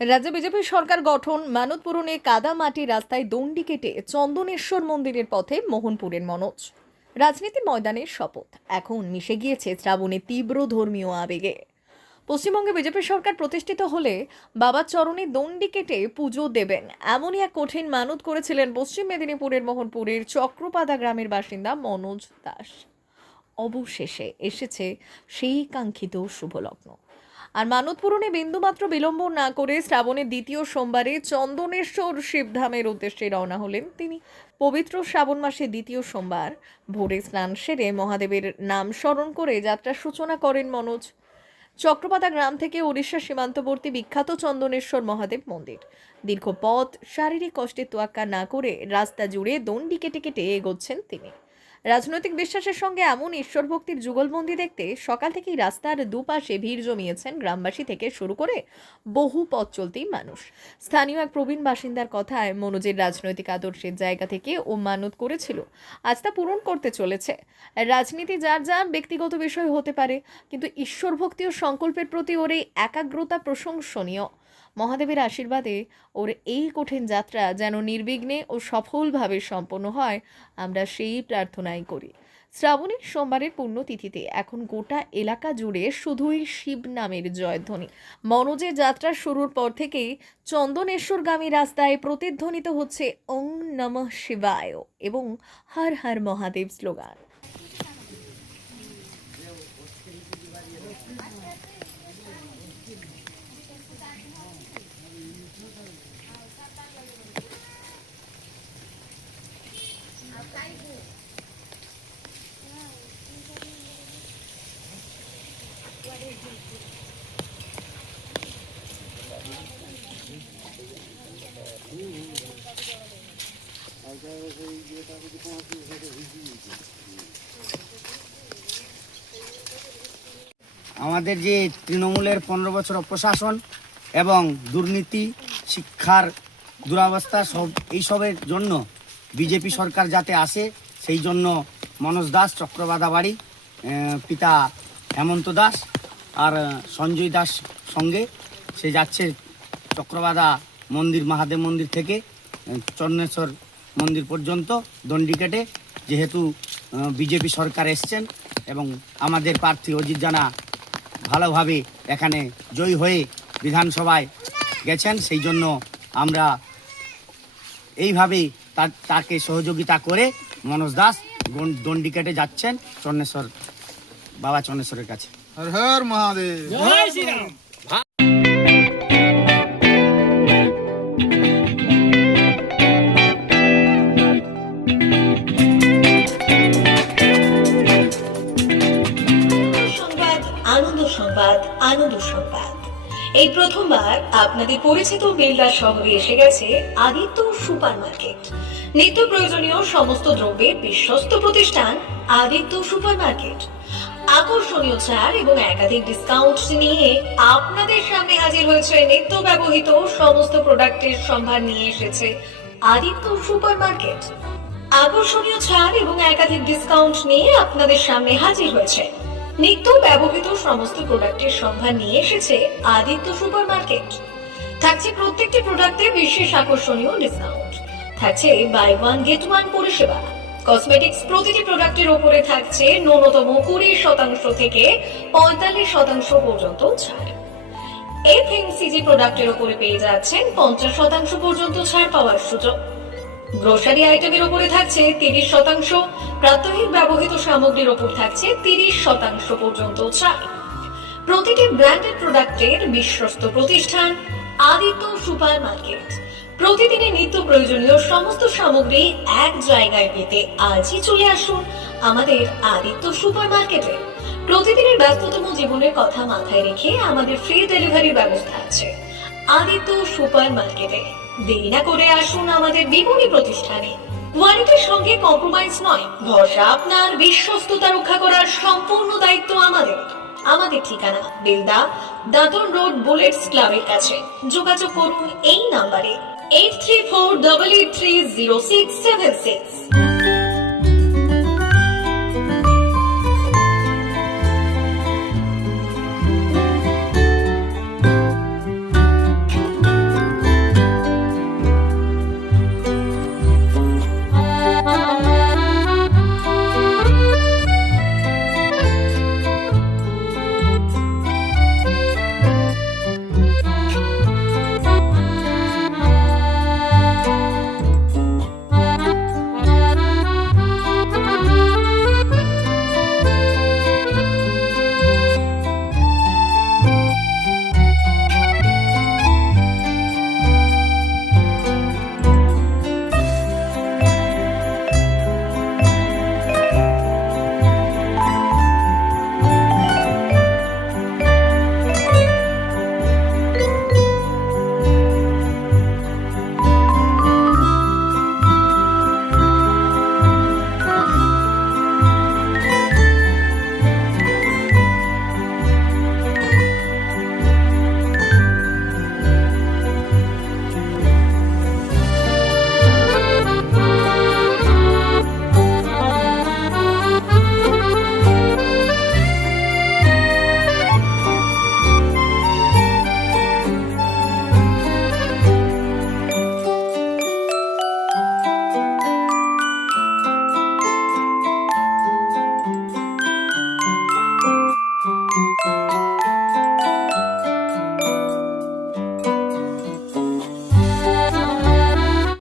রাজ্যে বিজেপি সরকার গঠন, মানত পূরণে কাদা মাটি রাস্তায় দণ্ডি কেটে চন্দনেশ্বর মন্দিরের পথে মোহনপুরের মনোজ। রাজনীতি ময়দানের শপথ এখন মিশে গিয়েছে শ্রাবণের তীব্র ধর্মীয় আবেগে। পশ্চিমবঙ্গে বিজেপি সরকার প্রতিষ্ঠিত হলে বাবার চরণে দণ্ডি কেটে পুজো দেবেন, এমনই এক কঠিন মানত করেছিলেন পশ্চিম মেদিনীপুরের মোহনপুরের চক্রপাদা গ্রামের বাসিন্দা মনোজ দাস। অবশেষে এসেছে সেই কাঙ্ক্ষিত শুভলগ্ন। আর মানত পূরণে বিন্দুমাত্র বিলম্ব না করে শ্রাবণের দ্বিতীয় সোমবারে চন্দনেশ্বর শিবধামের উদ্দেশ্যে রওনা হলেন তিনি। পবিত্র শ্রাবণ মাসে দ্বিতীয় সোমবার ভোরে স্নান সেরে মহাদেবের নাম স্মরণ করে যাত্রার সূচনা করেন মনোজ। চক্রপাতা গ্রাম থেকে উড়িষ্যা সীমান্তবর্তী বিখ্যাত চন্দনেশ্বর মহাদেব মন্দির। দীর্ঘ পথ শারীরিক কষ্টের তোয়াক্কা না করে রাস্তা জুড়ে দণ্ডি কেটে কেটে এগোচ্ছেন তিনি। রাজনৈতিক বিশ্বাসের সঙ্গে এমন ঈশ্বর ভক্তির যুগলবন্দি দেখতে সকাল থেকেই রাস্তার দুপাশে ভিড় জমিয়েছেন গ্রামবাসী থেকে শুরু করে বহু পথ চলতি মানুষ। স্থানীয় এক প্রবীণ বাসিন্দার কথায়, মনোজের রাজনৈতিক আদর্শের জায়গা থেকে ও মানত করেছিল, আজ তা পূরণ করতে চলেছে। রাজনীতি যার যার ব্যক্তিগত বিষয় হতে পারে, কিন্তু ঈশ্বর ভক্তি ও সংকল্পের প্রতি ওর এই একাগ্রতা প্রশংসনীয়। মহাদেবের আশীর্বাদে ওর এই কঠিন যাত্রা যেন নির্বিঘ্নে ও সফলভাবে সম্পন্ন হয়, আমরা সেই প্রার্থনাই করি। শ্রাবণের সোমবারের পুণ্যতিথিতে এখন গোটা এলাকা জুড়ে শুধুই শিব নামের জয়ধ্বনি। মনোজের যাত্রা শুরুর পর থেকেই চন্দনেশ্বরগামী রাস্তায় প্রতিধ্বনিত হচ্ছে ওং নমঃ শিবায় এবং হর হর মহাদেব স্লোগান। আমাদের যে তৃণমূলের 15 বছর অপশাসন এবং দুর্নীতি, শিক্ষার দুরবস্থা, সব এইসবের জন্য বিজেপি সরকার যাতে আসে, সেই জন্য মনোজ দাস চক্রবাদা বাড়ি, পিতা হেমন্ত দাস আর সঞ্জয় দাস সঙ্গে সে যাচ্ছে চক্রবাদা মন্দির, মহাদেব মন্দির থেকে চন্দনেশ্বর মন্দির পর্যন্ত দণ্ডি কেটে। যেহেতু বিজেপি সরকার এসছেন এবং আমাদের প্রার্থী অজিত জানা ভালোভাবে এখানে জয়ী হয়ে বিধানসভায় গেছেন, সেই জন্য আমরা এইভাবেই তাকে সহযোগিতা করে মনোজ দাস দণ্ডি কেটে যাচ্ছেন চন্দনেশ্বর, বাবা চন্দনেশ্বরের কাছে। হর হর মহাদেব, জয় শ্রীরাম। আনন্দ সংবাদ, আনন্দ সংবাদ। এই প্রথমবার আপনাদের পরিচিত বেলদা শহরে এসে গেছে আদিত্য সুপার মার্কেট। নিত্য প্রয়োজনীয় সমস্ত দ্রব্যের বিশ্বস্ত প্রতিষ্ঠান আদিত্য সুপার মার্কেট। আকর্ষণীয় ছাড় এবং একাধিক ডিসকাউন্ট নিয়ে আপনাদের সামনে হাজির হয়েছে। নিত্য ব্যবহৃত সমস্ত প্রোডাক্টের সম্ভার নিয়ে এসেছে আদিত্য সুপার মার্কেট। আকর্ষণীয় ছাড় এবং একাধিক ডিসকাউন্ট নিয়ে আপনাদের সামনে হাজির হয়েছে। নিত্য ব্যবহৃত সমস্ত প্রোডাক্টের সম্ভার নিয়ে এসেছে আদিত্য সুপার মার্কেট। থাকছে প্রত্যেকটি প্রোডাক্টে বিশেষ আকর্ষণীয় ডিসকাউন্ট, থাকছে বাই ওয়ান গেট ওয়ান পরিষেবা। কসমেটিক্স প্রতিটি প্রোডাক্টের উপরে থাকছে ন্যূনতম 20% থেকে 45% পর্যন্ত ছাড়। এফএমসিজি প্রোডাক্টের উপরে পেয়ে যাচ্ছেন 50% পর্যন্ত ছাড় পাওয়ার সুযোগ। গ্রোসারি আইটেমের উপরে থাকছে 30%, প্রাত্যহিক ব্যবহৃত সামগ্রীর উপর থাকছে 30% পর্যন্ত ছাড়। প্রতিটি ব্র্যান্ডেড প্রোডাক্টের বিশ্বস্ত প্রতিষ্ঠান আদিত্য সুপার মার্কেট। প্রতিদিনের নিত্য প্রয়োজনীয় সমস্ত সামগ্রী এক জায়গায় পেতে আজই চলে আসুন আমাদের আদিত্য সুপার মার্কেটে। প্রতিদিনের ব্যস্ততম জীবনের কথা মাথায় রেখে আমাদের ফ্রি ডেলিভারির ব্যবস্থা আছে আদিত্য সুপার মার্কেটে। দেরি না করে আসুন আমাদের বিপণী প্রতিষ্ঠানে। কোয়ালিটির সঙ্গে কম্প্রোমাইজ নয়, ভরসা আপনার, বিশ্বস্ততা রক্ষা করার সম্পূর্ণ দায়িত্ব আমাদের। আমাদের ঠিকানা বেলদা, দাদন রোড, বুলেটস ক্লাবের কাছে। যোগাযোগ করুন এই নাম্বারে 8348830676।